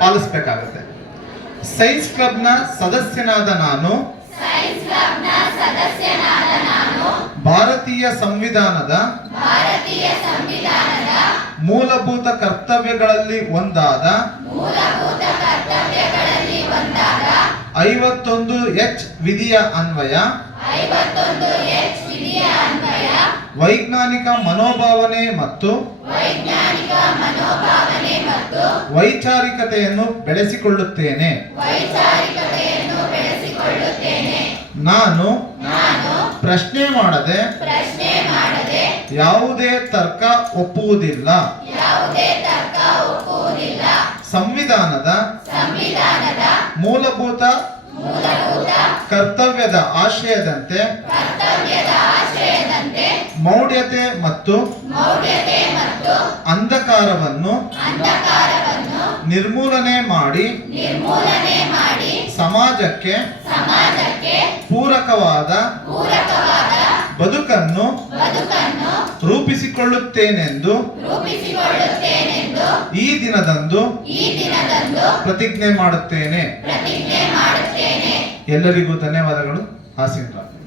ಪಾಲಿಸಬೇಕಾಗುತ್ತೆ. Science ಕ್ಲಬ್ನ ಸದಸ್ಯನಾದ ನಾನು ಭಾರತೀಯ ಸಂವಿಧಾನದ ಮೂಲಭೂತ ಕರ್ತವ್ಯಗಳಲ್ಲಿ ಒಂದಾದ 51H ವಿಧಿಯ ಅನ್ವಯ ವೈಜ್ಞಾನಿಕ ಮನೋಭಾವನೆ ಮತ್ತು ವೈಚಾರಿಕತೆಯನ್ನು ಬೆಳೆಸಿಕೊಳ್ಳುತ್ತೇನೆ. ನಾನು ಪ್ರಶ್ನೆ ಮಾಡದೆ ಯಾವುದೇ ತರ್ಕ ಒಪ್ಪುವುದಿಲ್ಲ. ಸಂವಿಧಾನದ ಮೂಲಭೂತ ಕರ್ತವ್ಯದ ಆಶಯದಂತೆ ಮೌಢ್ಯತೆ ಮತ್ತು ಅಂಧಕಾರವನ್ನು ನಿರ್ಮೂಲನೆ ಮಾಡಿ ಸಮಾಜಕ್ಕೆ ಪೂರಕವಾದ ಬದುಕನ್ನು ರೂಪಿಸಿಕೊಳ್ಳುತ್ತೇನೆಂದು ಈ ದಿನದಂದು ಪ್ರತಿಜ್ಞೆ ಮಾಡುತ್ತೇನೆ. ಎಲ್ಲರಿಗೂ ಧನ್ಯವಾದಗಳು. ಆಸೀನ್ ರಾವ್.